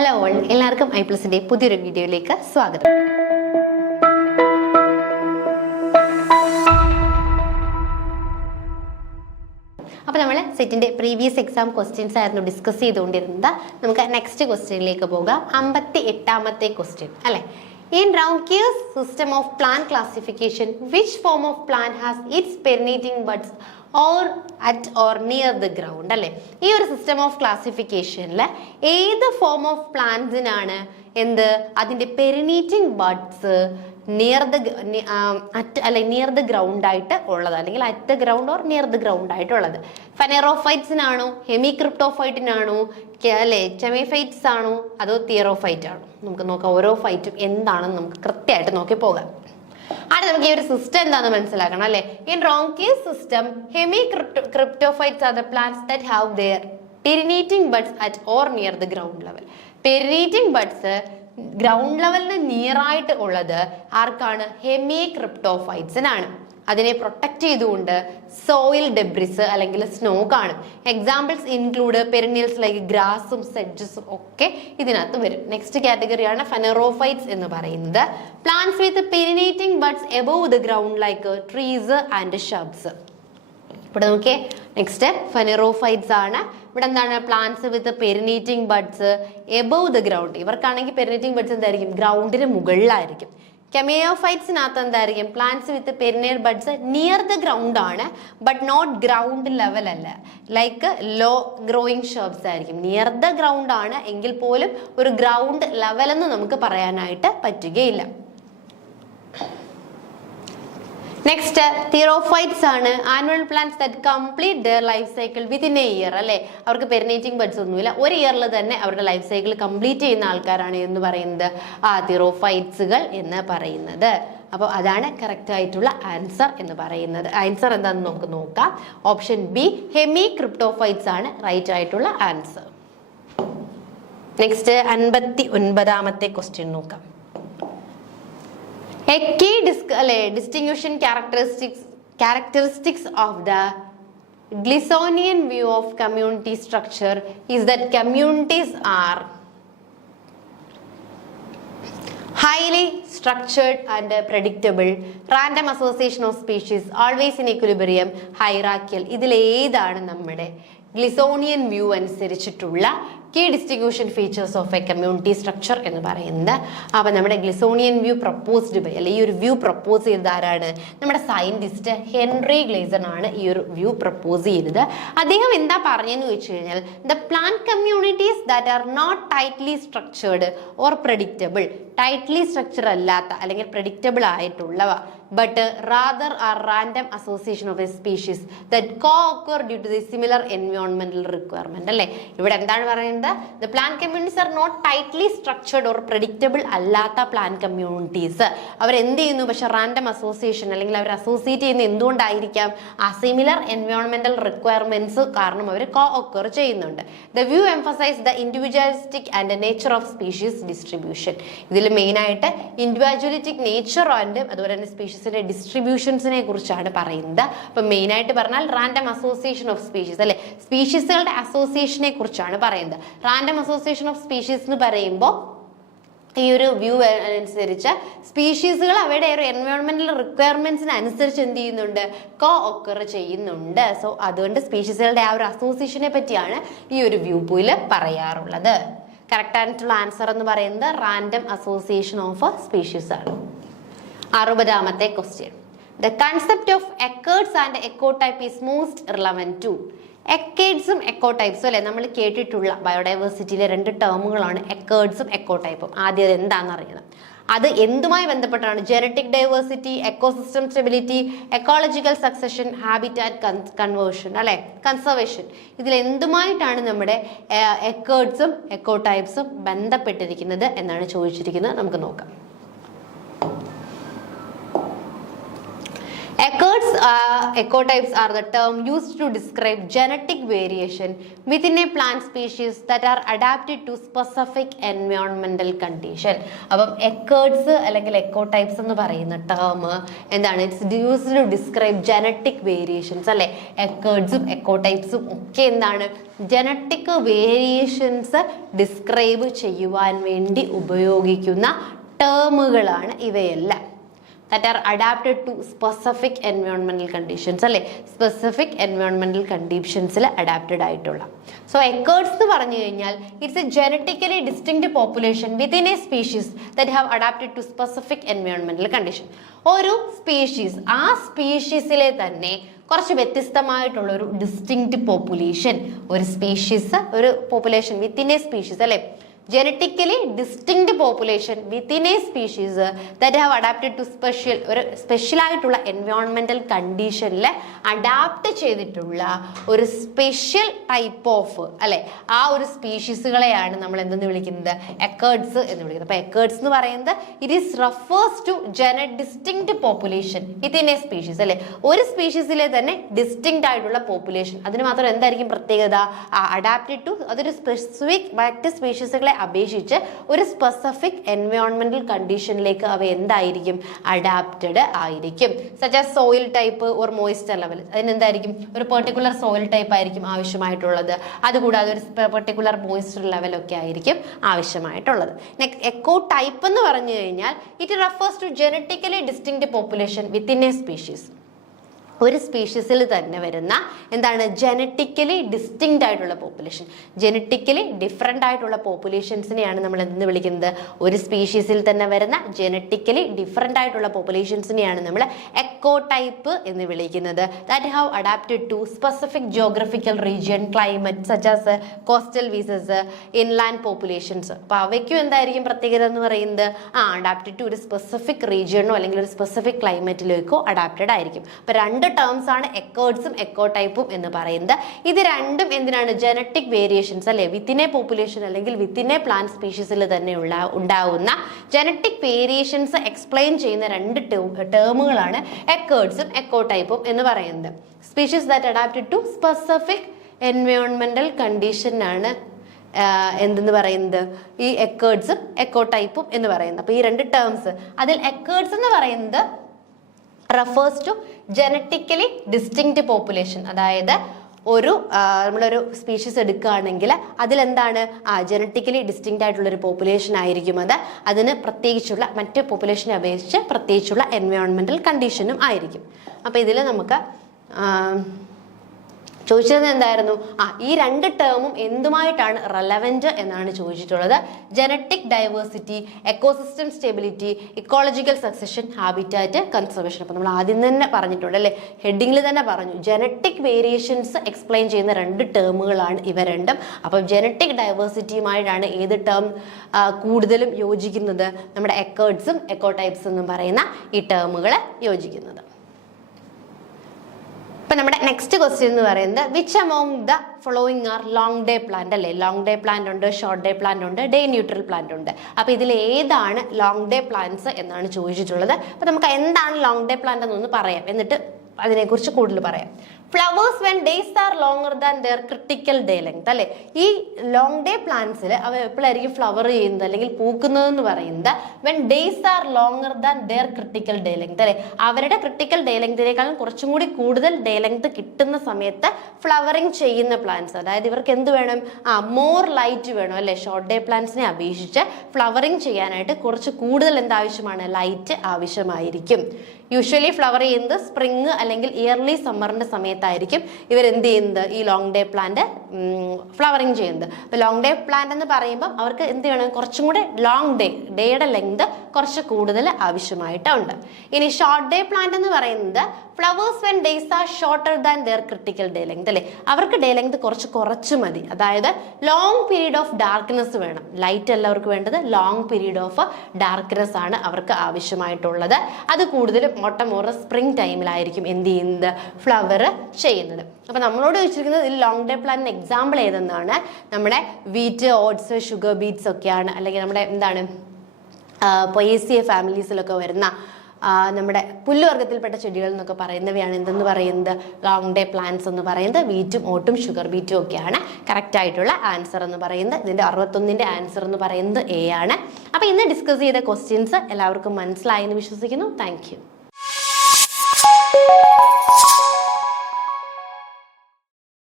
Hello all, എല്ലാവർക്കും ഐപ്ലസിന്റെ പുതിയൊരു വീഡിയോയിലേക്ക് സ്വാഗതം. അപ്പോൾ നമ്മൾ സെറ്റിന്റെ പ്രീവിയസ് എക്സാം ക്വസ്റ്റ്യൻസ് ആയിരുന്നു ഡിസ്കസ് ചെയ്തുകൊണ്ടിരുന്നത്. നമുക്ക് നെക്സ്റ്റ് ക്വസ്റ്റ്യനിലേക്ക് പോകാം. 58ാമത്തെ ക്വസ്റ്റ്യൻ അല്ലേ. In Raunki's system of plant classification, which form of plant has its perinating buds or at or near the ground? അല്ലേ, ഈ ഒരു സിസ്റ്റം ഓഫ് ക്ലാസിഫിക്കേഷനിൽ ഏത് ഫോം ഓഫ് പ്ലാന്റ്സിനാണ് അതിന്റെ പെരിനീറ്റിംഗ് ബഡ്സ് നിയർ ദ ഗ്രൗണ്ട് ആയിട്ട് ഉള്ളത്, അല്ലെങ്കിൽ at the ground or near the ground ആയിട്ടുള്ളത്? ഫെനറോഫൈറ്റ്സിനാണോ, ഹെമിക്രിപ്റ്റോഫൈറ്റിനാണോ, അല്ലെ ചെമിഫൈറ്റ്സ് ആണോ, അതോ തിയറോഫൈറ്റ് ആണോ? നമുക്ക് നോക്കാം ഓരോ ഫൈറ്റും എന്താണെന്ന് നമുക്ക് കൃത്യമായിട്ട് നോക്കി പോകാം. അവിടെ നമുക്ക് ഈ ഒരു സിസ്റ്റം എന്താണെന്ന് മനസ്സിലാക്കണം അല്ലെ. In Raunki's system, hemicryptophytes are the plants that have their perinating buds at or near the ground level. Perinating buds ground ലെവലിന് നിയർ ആയിട്ട് ഉള്ളത് ആർക്കാണ്? ഹെമിക്രിപ്റ്റോഫൈറ്റ്സിനാണ്. അതിനെ പ്രൊട്ടക്ട് ചെയ്തുകൊണ്ട് സോയിൽ ഡെബ്രിസ് അല്ലെങ്കിൽ സ്നോ കാണും. എക്സാമ്പിൾസ് ഇൻക്ലൂഡ് പെരിനിയൽസ് ലൈക്ക് ഗ്രാസും സെഡ്ജസും ഒക്കെ ഇതിനകത്ത് വരും. നെക്സ്റ്റ് കാറ്റഗറിയാണ് ഫെനറോഫൈറ്റ്സ് എന്ന് പറയുന്നത്. Plants with perennating buds above the ground like trees and shrubs. ഇവിടെ നോക്കിയേ, നെക്സ്റ്റ് ഫെനറോഫൈറ്റ്സ് ആണ്. ഇവിടെ എന്താണ്? Plants with perennating buds above the ground. ഇവർക്കാണെങ്കിൽ പെരിനേറ്റിംഗ് ബഡ്സ് എന്തായിരിക്കും? ഗ്രൗണ്ടിന് മുകളിലായിരിക്കും. കെമിയോഫൈറ്റ്സിനകത്ത് എന്തായിരിക്കും? Plants with perennial buds near the ground ആണ്, ബട്ട് നോട്ട് ഗ്രൗണ്ട് ലെവൽ അല്ല. ലൈക്ക് ലോ ഗ്രോയിങ് ഷർബ്സ് ആയിരിക്കും. നിയർ ദ ഗ്രൗണ്ട് ആണ് എങ്കിൽ പോലും ഒരു ഗ്രൗണ്ട് ലെവൽ എന്ന് നമുക്ക് പറയാനായിട്ട് പറ്റുകയില്ല. നെക്സ്റ്റ് തിയറോഫൈറ്റ്സ് ആണ്. Annual plants that complete their life cycle within A year അല്ലെ. അവർക്ക് പെരിനേറ്റിംഗ് ബഡ്സ് ഒന്നുമില്ല, ഒരു ഇയറിൽ തന്നെ അവരുടെ ലൈഫ് സൈക്കിൾ കംപ്ലീറ്റ് ചെയ്യുന്ന ആൾക്കാരാണ് എന്ന് പറയുന്നത് തിയറോഫൈറ്റ്സുകൾ എന്ന് പറയുന്നത്. അപ്പോൾ അതാണ് കറക്റ്റ് ആയിട്ടുള്ള ആൻസർ എന്ന് പറയുന്നത്. ആൻസർ എന്താണെന്ന് നമുക്ക് നോക്കാം. ഓപ്ഷൻ ബി ഹെമിക്രിപ്റ്റോഫൈറ്റ്സ് ആണ് റൈറ്റ് ആയിട്ടുള്ള ആൻസർ. നെക്സ്റ്റ് 59ാമത്തെ ക്വസ്റ്റ്യൻ നോക്കാം. A key distinguishing characteristics of the Glisonian view of community structure is that communities are highly structured and predictable, random association of species, always in equilibrium, hierarchical. ഇതിൽ ഏതാണ് നമ്മുടെ Gleasonian view അനുസരിച്ചിട്ടുള്ള key distinguishing features of a community structure എന്ന് പറയുന്നത്? അപ്പം നമ്മുടെ Gleasonian view proposed by, അല്ലെ ഈ ഒരു വ്യൂ പ്രപ്പോസ് ചെയ്തത് ആരാണ്? നമ്മുടെ സയന്റിസ്റ്റ് ഹെൻറി ഗ്ലേസൺ ആണ് ഈ ഒരു വ്യൂ പ്രപ്പോസ് ചെയ്തത്. അദ്ദേഹം എന്താ പറഞ്ഞെന്ന് വെച്ച് കഴിഞ്ഞാൽ, the plant communities that are not tightly structured or predictable, tightly structure അല്ലാത്ത അല്ലെങ്കിൽ പ്രഡിക്റ്റബിൾ ആയിട്ടുള്ളവ, but rather are random association of a species that co-occur due to the similar environmental requirement അല്ലെ. ഇവിടെ എന്താണ് പറയുന്നത്? The plant communities are not tightly structured or predictable അല്ലാത്ത plant communities അവർ എന്ത് ചെയ്യുന്നു? പക്ഷെ റാൻഡം അസോസിയേഷൻ അല്ലെങ്കിൽ അവർ അസോസിയേറ്റ് ചെയ്യുന്ന എന്തുകൊണ്ടായിരിക്കാം? ആ സിമിലർ എൻവയോൺമെന്റൽ റിക്വയർമെന്റ്സ് കാരണം അവർ co-occur ചെയ്യുന്നുണ്ട്. The view emphasizes the individualistic and the nature of species distribution. ഇതിൽ മെയിൻ ആയിട്ട് ഇൻഡിവിജ്വലിറ്റിക് നേച്ചർ ആൻഡ് അതുപോലെ തന്നെ സ്പീഷീസിന്റെ ഡിസ്ട്രിബ്യൂഷൻസിനെ കുറിച്ചാണ് പറയുന്നത്. അപ്പൊ മെയിൻ ആയിട്ട് പറഞ്ഞാൽ റാൻഡം അസോസിയേഷൻ ഓഫ് സ്പീഷീസ് അല്ലെ, സ്പീഷീസുകളുടെ അസോസിയേഷനെ കുറിച്ചാണ് പറയുന്നത്. റാൻഡം അസോസിയേഷൻ ഓഫ് സ്പീഷീസ് എന്ന് പറയുമ്പോൾ ഈ ഒരു വ്യൂ അനുസരിച്ച് സ്പീഷീസുകൾ അവരുടെ ഒരു എൻവയോൺമെന്റൽ റിക്വയർമെന്റ്സിന് അനുസരിച്ച് എന്ത് ചെയ്യുന്നുണ്ട്? co-occur ചെയ്യുന്നുണ്ട്. സോ അതുകൊണ്ട് സ്പീഷീസുകളുടെ ആ ഒരു അസോസിയേഷനെ പറ്റിയാണ് ഈ ഒരു വ്യൂ പോയില് പറയാറുള്ളത്. കറക്റ്റ് ആയിട്ടുള്ള ആൻസർ എന്ന് പറയുന്നത് റാൻഡം അസോസിയേഷൻ ഓഫ് സ്പീഷീസ് ആണ്. 60ാമത്തെ question. The concept of ecads and ecotype is most relevant to. എക്കേഡ്സും എക്കോടൈപ്സും അല്ലെ നമ്മൾ കേട്ടിട്ടുള്ള ബയോഡൈവേഴ്സിറ്റിയിലെ 2 ടേമുകളാണ് എക്കേർഡ്സും എക്കോടൈപ്പും. ആദ്യം അത് എന്താണെന്ന് അറിയണം. അത് എന്തുമായി ബന്ധപ്പെട്ടാണ്? Genetic diversity, ecosystem stability, ecological succession, habitat conversion അല്ലെ, കൺസർവേഷൻ. ഇതിൽ എന്തുമായിട്ടാണ് നമ്മുടെ എക്കേർഡ്സും എക്കോടൈപ്സും ബന്ധപ്പെട്ടിരിക്കുന്നത് എന്നാണ് ചോദിച്ചിരിക്കുന്നത്. നമുക്ക് നോക്കാം. Eckerd's ecotypes are the term used to describe genetic variation within a plant species that are adapted to specific environmental condition. അപ്പം എക്കേർഡ്സ് അല്ലെങ്കിൽ എക്കോടൈപ്സ് എന്ന് പറയുന്ന ടേം എന്താണ്? It's used to describe genetic variations അല്ലെ. എക്കേർഡ്സും എക്കോടൈപ്സും ഒക്കെ എന്താണ്? ജനറ്റിക് വേരിയേഷൻസ് ഡിസ്ക്രൈബ് ചെയ്യുവാൻ വേണ്ടി ഉപയോഗിക്കുന്ന ടേമുകളാണ് ഇവയെല്ലാം. that are adapted to specific environmental conditions അല്ലെ. സ്പെസിഫിക് എൻവയോൺമെന്റൽ കണ്ടീഷൻസിൽ അഡാപ്റ്റഡ് ആയിട്ടുള്ള. സോ എക്കേർഡ്സ് എന്ന് പറഞ്ഞു കഴിഞ്ഞാൽ it's a genetically distinct population within a species that have adapted to specific എൻവയോൺമെന്റൽ കണ്ടീഷൻ. ഒരു സ്പീഷീസ്, ആ സ്പീഷീസിലെ തന്നെ കുറച്ച് വ്യത്യസ്തമായിട്ടുള്ള ഒരു ഡിസ്റ്റിങ്ക്ട് പോപ്പുലേഷൻ, ഒരു സ്പീഷീസ്, ഒരു പോപ്പുലേഷൻ വിത്തിൻ എ സ്പീഷീസ് അല്ലെ. Genetically distinct population within a species that have adapted to ഒരു സ്പെഷ്യൽ ആയിട്ടുള്ള എൻവയോൺമെന്റൽ കണ്ടീഷനിൽ അഡാപ്റ്റ് ചെയ്തിട്ടുള്ള ഒരു സ്പെഷ്യൽ ടൈപ്പ് ഓഫ് അല്ലെ, ആ ഒരു സ്പീഷീസുകളെയാണ് നമ്മൾ എന്തെന്ന് വിളിക്കുന്നത്? എക്കേർഡ്സ് എന്ന് വിളിക്കുന്നത്. അപ്പൊ എക്കേർഡ്സ് എന്ന് പറയുന്നത് it is refers to distinct population within a species അല്ലെ. ഒരു സ്പീഷീസിലെ തന്നെ ഡിസ്റ്റിങ്ക്ട് ആയിട്ടുള്ള പോപ്പുലേഷൻ. അതിന് മാത്രം എന്തായിരിക്കും പ്രത്യേകത? അഡാപ്റ്റഡ് ടു, അതൊരു സ്പെസിഫിക് മറ്റ് സ്പീഷീസുകളെ അപേക്ഷിച്ച് ഒരു സ്പെസിഫിക് എൻവയോൺമെന്റൽ കണ്ടീഷനിലേക്ക് അവ എന്തായിരിക്കും? അഡാപ്റ്റഡ് ആയിരിക്കും. Such as soil type or moisture level. അതിനെന്തായിരിക്കും? ഒരു പെർട്ടിക്കുലർ സോയിൽ ടൈപ്പ് ആയിരിക്കും ആവശ്യമായിട്ടുള്ളത്. അതുകൂടാതെ ഒരു പെർട്ടിക്കുലർ മോയ്സ്ചർ ലെവൽ ഒക്കെ ആയിരിക്കും ആവശ്യമായിട്ടുള്ളത്. നെക്സ്റ്റ് എക്കോ ടൈപ്പ് എന്ന് പറഞ്ഞു കഴിഞ്ഞാൽ it refers to genetically distinct population within a species. ഒരു സ്പീഷീസിൽ തന്നെ വരുന്ന എന്താണ്? ജനറ്റിക്കലി ഡിസ്റ്റിങ്ക്ട് ആയിട്ടുള്ള പോപ്പുലേഷൻ, ജനറ്റിക്കലി ഡിഫറെൻ്റ് ആയിട്ടുള്ള പോപ്പുലേഷൻസിനെയാണ് നമ്മൾ എന്ത് വിളിക്കുന്നത്? ഒരു സ്പീഷീസിൽ തന്നെ വരുന്ന ജനറ്റിക്കലി ഡിഫറെൻ്റ് ആയിട്ടുള്ള പോപ്പുലേഷൻസിനെയാണ് നമ്മൾ എക്കോ ടൈപ്പ് എന്ന് വിളിക്കുന്നത്. That have adapted to specific geographical region, climate such as coastal versus, inland populations. അപ്പോൾ അവയ്ക്കും എന്തായിരിക്കും പ്രത്യേകത എന്ന് പറയുന്നത്? അഡാപ്റ്റഡ് ടു ഒരു സ്പെസിഫിക് റീജിയനോ അല്ലെങ്കിൽ ഒരു സ്പെസിഫിക് ക്ലൈമറ്റിലേക്കോ അഡാപ്റ്റഡ് ആയിരിക്കും. അപ്പോൾ രണ്ട് ടേംസ് ആണ് എക്കേർഡ്സും എക്കോടൈപ്പും എന്ന് പറയുന്നത്. ഇത് രണ്ടും എന്തിനാണ്? ജനറ്റിക് വേരിയേഷൻസ് അല്ലെ, വിത്തിൻ എ പോപ്പുലേഷൻ അല്ലെങ്കിൽ വിത്തിൻ എ പ്ലാന്റ് സ്പീഷീസിൽ തന്നെ ഉണ്ടാവുന്ന ജനറ്റിക് വേരിയേഷൻസ് എക്സ്പ്ലെയിൻ ചെയ്യുന്ന രണ്ട് ടേമുകളാണ് എക്കേർഡ്സും എക്കോടൈപ്പും എന്ന് പറയുന്നത്. Species that adapted to specific എൻവയോൺമെന്റൽ കണ്ടീഷൻ ആണ് എന്തെന്ന് പറയുന്നത്? ഈ എക്കേർഡ്സും എക്കോടൈപ്പും എന്ന് പറയുന്നത്. അപ്പൊ ഈ രണ്ട് ടേംസ്, അതിൽ എക്കേർഡ്സ് എന്ന് പറയുന്നത് refers to genetically distinct population. അതായത് നമ്മളൊരു സ്പീഷീസ് എടുക്കുകയാണെങ്കിൽ അതിലെന്താണ്? ജനറ്റിക്കലി ഡിസ്റ്റിങ്ക്ട് ആയിട്ടുള്ള ഒരു പോപ്പുലേഷൻ ആയിരിക്കും അത്. അതിന് പ്രത്യേകിച്ചുള്ള മറ്റ് പോപ്പുലേഷനെ അപേക്ഷിച്ച് പ്രത്യേകിച്ചുള്ള എൻവയോൺമെന്റൽ കണ്ടീഷനും ആയിരിക്കും. അപ്പോൾ ഇതിൽ നമുക്ക് ചോദിച്ചത് എന്തായിരുന്നു? ഈ രണ്ട് ടേമും എന്തുമായിട്ടാണ് റെലവൻറ്റ് എന്നാണ് ചോദിച്ചിട്ടുള്ളത്. Genetic diversity, ecosystem stability, ecological succession, habitat conservation. അപ്പോൾ നമ്മൾ ആദ്യം തന്നെ പറഞ്ഞിട്ടുണ്ട് അല്ലേ, ഹെഡിങ്ങിൽ തന്നെ പറഞ്ഞു, ജനറ്റിക് വേരിയേഷൻസ് എക്സ്പ്ലെയിൻ ചെയ്യുന്ന രണ്ട് ടേമുകളാണ് ഇവ രണ്ടും. അപ്പം ജനറ്റിക് ഡൈവേഴ്സിറ്റിയുമായിട്ടാണ് ഏത് ടേം കൂടുതലും യോജിക്കുന്നത്? നമ്മുടെ എക്കേർഡ്സും എക്കോടൈപ്സ് എന്നും പറയുന്ന ഈ ടേമുകൾ യോജിക്കുന്നത്. ഇപ്പം നമ്മുടെ നെക്സ്റ്റ് ക്വസ്റ്റ്യൻ എന്ന് പറയുന്നത് which among the following are long day plant അല്ലേ. ലോങ് ഡേ പ്ലാന്റ് ഉണ്ട്, ഷോർട്ട് ഡേ പ്ലാന്റ് ഉണ്ട്, ഡേ ന്യൂട്രൽ പ്ലാന്റ് ഉണ്ട്. അപ്പോൾ ഇതിൽ ഏതാണ് ലോങ് ഡേ പ്ലാന്റ്സ് എന്നാണ് ചോദിച്ചിട്ടുള്ളത്. അപ്പോൾ നമുക്ക് എന്താണ് ലോങ് ഡേ പ്ലാന്റ് എന്നൊന്ന് പറയാം, എന്നിട്ട് അതിനെക്കുറിച്ച് കൂടുതൽ പറയാം. Flowers when days R longer than there critical day length അല്ലെ. ഈ ലോങ് ഡേ പ്ലാന്റ്സിൽ അവ എപ്പോഴായിരിക്കും ഫ്ലവർ ചെയ്യുന്നത് അല്ലെങ്കിൽ പൂക്കുന്നതെന്ന് പറയുന്നത് when days R longer than there critical day length അല്ലെ. അവരുടെ ക്രിട്ടിക്കൽ ഡേ ലെങ്തിനേക്കാളും കുറച്ചും കൂടി കൂടുതൽ ഡേ ലെങ്ത് കിട്ടുന്ന സമയത്ത് ഫ്ലവറിങ് ചെയ്യുന്ന പ്ലാന്റ്സ്. അതായത് ഇവർക്ക് എന്ത് വേണം? മോർ ലൈറ്റ് വേണം അല്ലെ. ഷോർട്ട് ഡേ പ്ലാന്റ്സിനെ അപേക്ഷിച്ച് ഫ്ലവറിങ് ചെയ്യാനായിട്ട് കുറച്ച് കൂടുതൽ എന്താവശ്യമാണ്? ലൈറ്റ് ആവശ്യമായിരിക്കും. യൂഷ്വലി ഫ്ലവർ ചെയ്യുന്നത് സ്പ്രിങ് അല്ലെങ്കിൽ ഇയർലി സമ്മറിന്റെ സമയത്തായിരിക്കും ഇവരെന്ത് ചെയ്യുന്നത്? ഈ ലോങ് ഡേ പ്ലാന്റ് ഫ്ലവറിങ് ചെയ്യുന്നത്. അപ്പോൾ ലോങ് ഡേ പ്ലാന്റ് എന്ന് പറയുമ്പോൾ അവർക്ക് എന്ത് വേണം? കുറച്ചും കൂടെ ലോങ് ഡേയുടെ ലെങ്ത് കുറച്ച് കൂടുതൽ ആവശ്യമായിട്ടുണ്ട്. ഇനി ഷോർട്ട് ഡേ പ്ലാന്റ് എന്ന് പറയുന്നത് flowers when days R shorter than there critical day length അല്ലേ. അവർക്ക് ഡേ ലെങ്ത് കുറച്ച് മതി. അതായത് ലോങ് പീരീഡ് ഓഫ് ഡാർക്ക്നെസ് വേണം. ലൈറ്റ് അല്ല അവർക്ക് വേണ്ടത്, ലോങ് പീരീഡ് ഓഫ് ഡാർക്ക്നെസ് ആണ് അവർക്ക് ആവശ്യമായിട്ടുള്ളത്. അത് കൂടുതലും ഓട്ടം ഓർ സ്പ്രിംഗ് ടൈമിലായിരിക്കും എന്ത് ചെയ്യുന്നത്? ഫ്ലവർ ചെയ്യുന്നത്. അപ്പോൾ നമ്മളോട് ചോദിച്ചിരിക്കുന്നത് ഇതിൽ ലോങ് ഡേ പ്ലാന്റിന് എക്സാമ്പിൾ ഏതെന്നാണ്. നമ്മുടെ വീറ്റ്, ഓട്സ്, ഷുഗർ ബീറ്റ്സ് ഒക്കെയാണ്. അല്ലെങ്കിൽ നമ്മുടെ എന്താണ് പൊയേസിയ ഫാമിലീസിലൊക്കെ വരുന്ന നമ്മുടെ പുല്ലുവർഗ്ഗത്തിൽപ്പെട്ട ചെടികൾ എന്നൊക്കെ പറയുന്നവയാണ് എന്തെന്ന് പറയുന്നത്? ലോങ് ഡേ പ്ലാന്റ്സ് എന്ന് പറയുന്നത്. വീറ്റും ഓട്ടും ഷുഗർ ബീറ്റും ഒക്കെയാണ് കറക്റ്റ് ആയിട്ടുള്ള ആൻസർ എന്ന് പറയുന്നത്. ഇതിന്റെ 61ന്റെ ആൻസർ എന്ന് പറയുന്നത് എ ആണ്. അപ്പൊ ഇന്ന് ഡിസ്കസ് ചെയ്ത ക്വസ്റ്റ്യൻസ് എല്ലാവർക്കും മനസ്സിലായെന്ന് വിശ്വസിക്കുന്നു. Thank you.